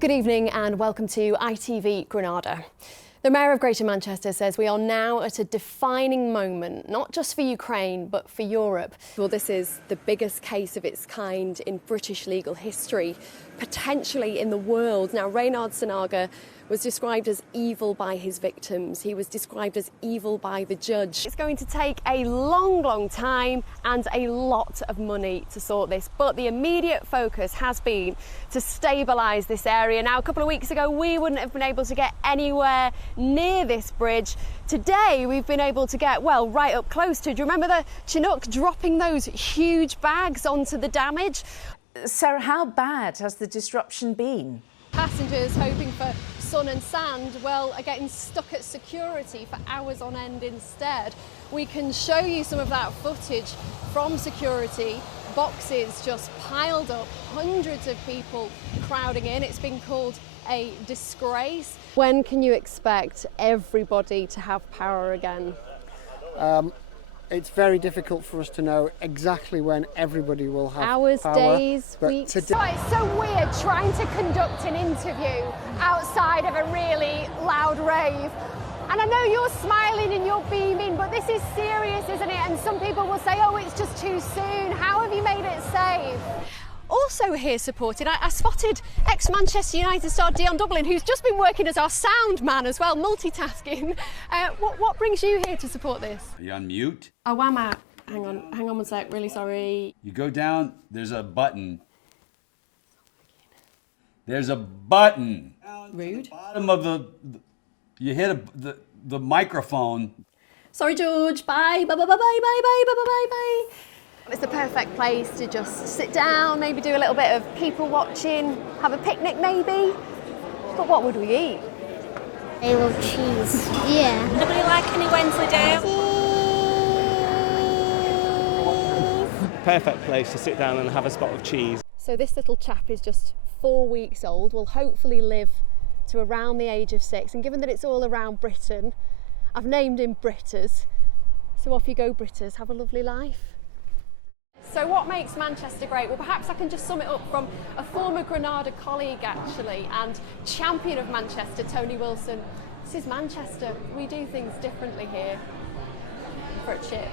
Good evening and welcome to ITV Granada. The Mayor of Greater Manchester says we are now at a defining moment, not just for Ukraine, but for Europe. Well, this is the biggest case of its kind in British legal history, potentially in the world. Now, Reynard Sanaga was described as evil by his victims. He was described as evil by the judge. It's going to take a long time and a lot of money to sort this, but the immediate focus has been to stabilise this area. Now, a couple of weeks ago, we wouldn't have been able to get anywhere near this bridge. Today, we've been able to get, well, right up close to. Do you remember the Chinook dropping those huge bags onto the damage? Sarah, how bad has the disruption been? Passengers hoping for sun and sand, well, are getting stuck at security for hours on end instead. We can show you some of that footage from security. Boxes just piled up, hundreds of people crowding in. It's been called a disgrace. When can you expect everybody to have power again? It's very difficult for us to know exactly when everybody will have hours, power, days, weeks. It's so weird trying to conduct an interview outside of a really loud rave. And I know you're smiling and you're beaming, but this is serious, isn't it? And some people will say, oh, it's just too soon. How have you made it safe? Also here supporting, I spotted ex-Manchester United star Dion Dublin, who's just been working as our sound man as well, multitasking. What brings you here to support this? Are you on mute? Oh, am I? Hang on one sec, really sorry. You go down, there's a button. There's a button. Rude. Bottom of you hit the microphone. Sorry, George, bye, bye, bye, bye, bye, bye, bye, bye, bye, bye. It's the perfect place to just sit down, maybe do a little bit of people watching, have a picnic maybe. But what would we eat? I love cheese. Yeah. Anybody like any Wensleydale? Perfect place to sit down and have a spot of cheese. So this little chap is just 4 weeks old, will hopefully live to around the age of 6. And given that it's all around Britain, I've named him Britters. So off you go, Britters, have a lovely life. So what makes Manchester great? Well, perhaps I can just sum it up from a former Granada colleague, actually, and champion of Manchester, Tony Wilson. This is Manchester. We do things differently here. For a chip.